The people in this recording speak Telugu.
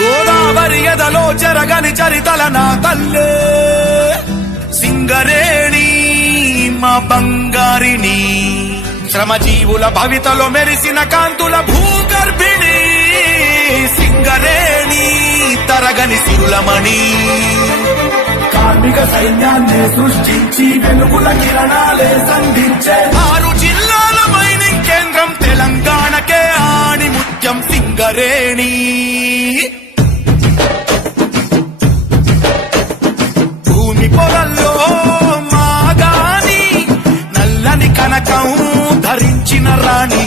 గోదావరి ఎదలో చెరగని చరితల నా తల్లే సింగరేణి మా బంగారిని, శ్రమజీవుల భవితలో మెరిసిన కాంతుల భూగర్భిణి సింగరేణి తరగని సిరులమణి. కార్మిక సైన్యాన్ని సృష్టించి వెలుగుల కిరణాలే సంధించే 6 జిల్లాల మైనింగ్ కేంద్రం తెలంగాణకే ఆణిముత్యం సింగరేణి. భూమి పొరల్లో మాగాని నల్లని కనకం ధరించిన రాణి